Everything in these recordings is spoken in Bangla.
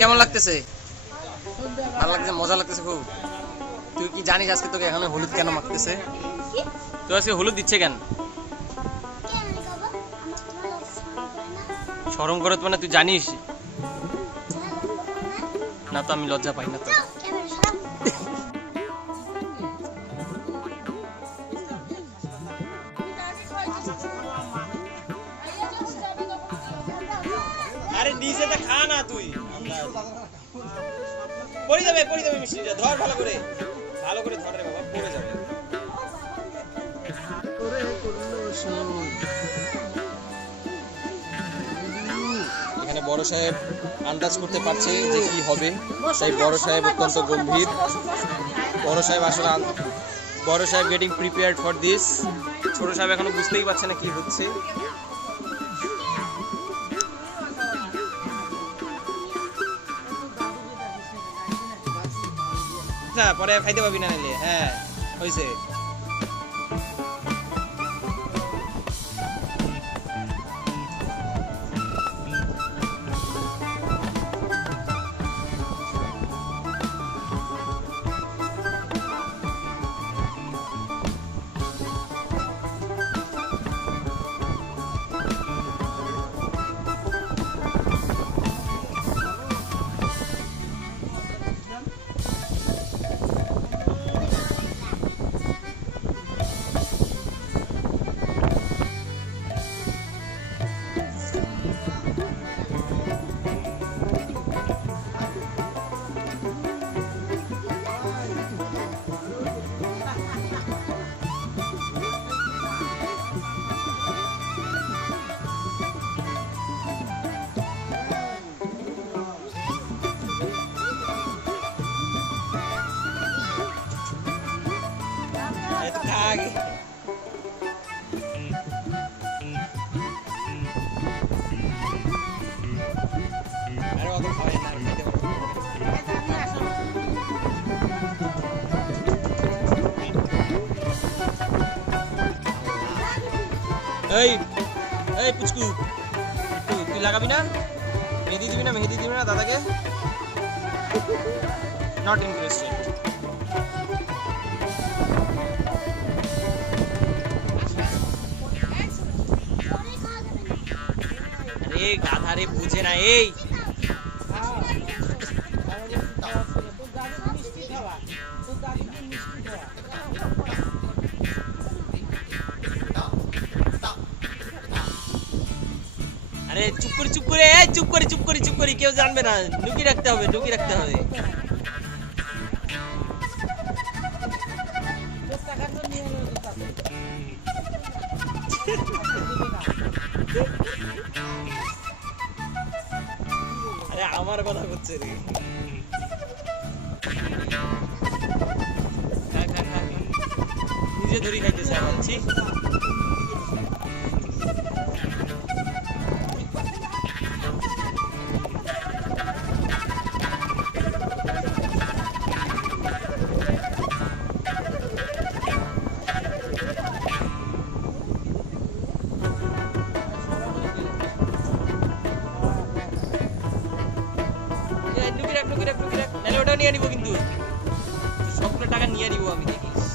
কেমন লাগতেছে? ভালো লাগছে, মজা লাগতেছে খুব। তুই কি জানিস আজকে তোকে এখানে হলুদ কেন মাখতেছে? তুই আজকে হলুদ দিচ্ছে কেন? শরম করে তো, মানে তুই জানিস না? তো আমি লজ্জা পাই না তো। আরে নিচেতে খা না তুই, পড়ে যাবে মিষ্টিটা। ধর ভালো করে ধর রে বাবা, পড়ে যাবে। এখানে বড় সাহেব আন্দাজ করতে পারছে যে কি হবে, তাই বড় সাহেব অত্যন্ত গম্ভীর। বড় সাহেব গেটিং প্রিপেয়ার্ড ফর দিস। ছোট সাহেব এখনো বুঝতেই পারছে না কি হচ্ছে। পরে খাইতে পাবি না নিলে। হ্যাঁ হয়েছে। এই পুচকু, তুই লাগাবি না? মেহেদি দিবি না দাদাকে? Not interested. আরে গাধা রে, বুঝে না। এই আরে চুপ করে, কেউ জানবে না। ঢুকি রাখতে হবে। আরে আমার কথা হচ্ছে রে। নিজে ধরি খাইতেছে ভাবছি। নাহলে ওটাও নিয়ে নিবো, কিন্তু সবগুলো টাকা নিয়ে নিবো আমি, দেখিস।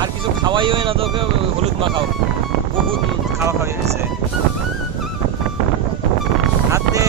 আর কিছু খাওয়াই হয় না তোকে, হলুদ মাখাও, বহুত খাওয়া খাওয়া গেছে হাতে।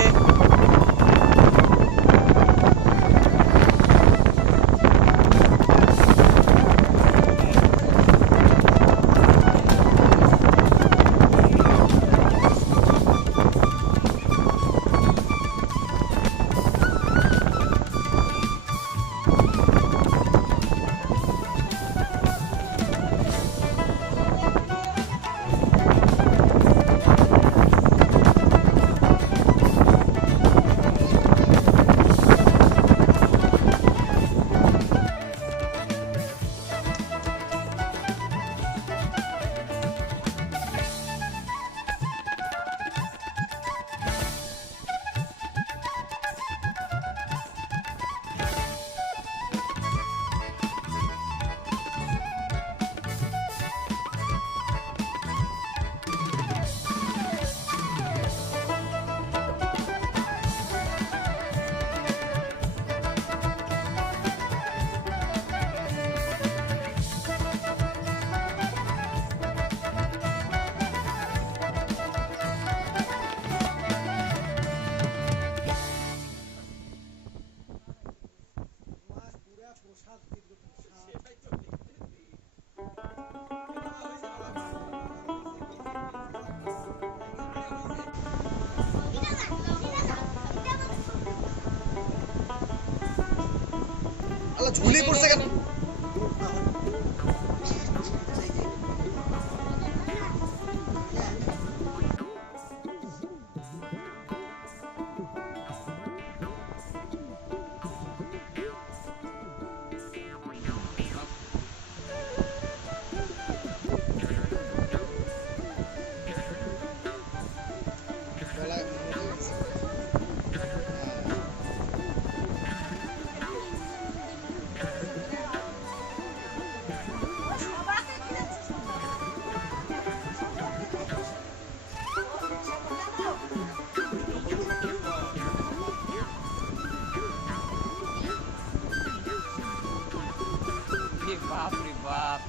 ঝুলে পড়ছে কেন? বাপ রে বাপ।